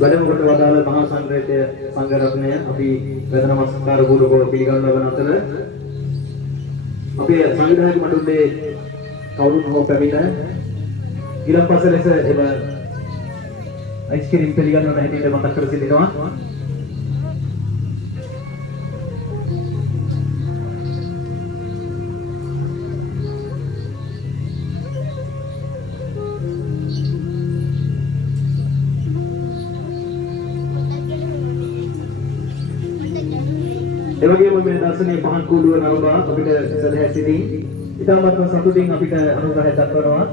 වැඩමකට වදාළ මහා සංඝරත්නය සංඝරත්නය අපි වැද නමස්කාර පූර්වකව පිළිගන්න ලබන අතර අපේ සංවිධායක මණ්ඩලයේ කවුරුන් හෝ පැමිණ ගිලන්පස ලෙස එම අයිස්ක්‍රීම් පිළිගන්නවන හැටියට මතක් කර සිටිනවා. එවැගේම මේ දර්ශනීය පහන් කුඩුව නරඹා අපිට සදහැසිතින් ඉතාමත්ම සතුටින් අපිට අනුග්‍රහය දක්වනවා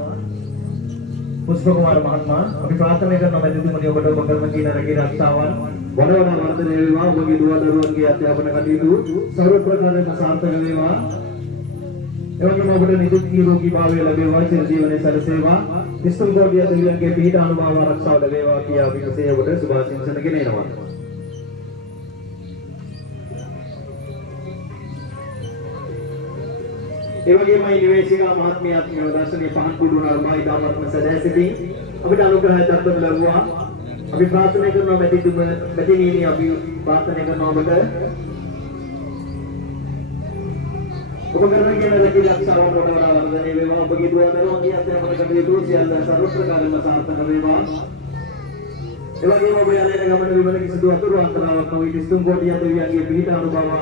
පුෂ්ප කුමාර මහත්මයා. අපි ප්‍රාර්ථනා කරන මැදිතුමනි ඔබට ඔබ කරන කියන රැකී ආරක්ෂාවන් වඩවඩා වර්ධනය වේවා. ඔබගේ දුව දරුවන්ගේ අධ්‍යාපන කටයුතු සර්ව ප්‍රකාරයෙන්ම සාර්ථක වේවා. එවැගේම ඔබට නිදුක් නිරෝගී භාවය ලැබේවා. චිර ජීවනයේ සැලසේවා. විස්තුම් කෝටිය දෙවියන්ගේ පිහිට අනුභව ආරක්ෂාව ලැබේවා කියා අපි මෙසේ ඔබට සුභාශිංසන ගෙනෙනවා. එවැගේමයි නිවේශිකා මහත්මියත් මේ දර්ශනීය පහන් කුඩුව නරඹා ඉතාමත්ම සදහැසිතින් අපිට අනුග්‍රහය දක්වනු ලැබුවා. අපි ප්‍රාර්ථනා කරනවා මැතිණියනි අපි ප්‍රාර්ථනා කරනවා ඔබට ඔබ කරන කියන ලකී ආරක්ෂාවන් වඩා වර්ධනය වේවා. ඔබගේ දුව දරුවන්ගේ අධ්‍යාපන කටයුතු සියල්ල සර්ව ප්‍රකාරයෙන්ම සාර්ථක වේවා. එවැගේම ඔබ යන ගමන විමල කිසිදු අතුරු අන්තරාවක් නොවි විස්තුම් කෝටිය දෙවියන්ගේ පිහිට අනුභව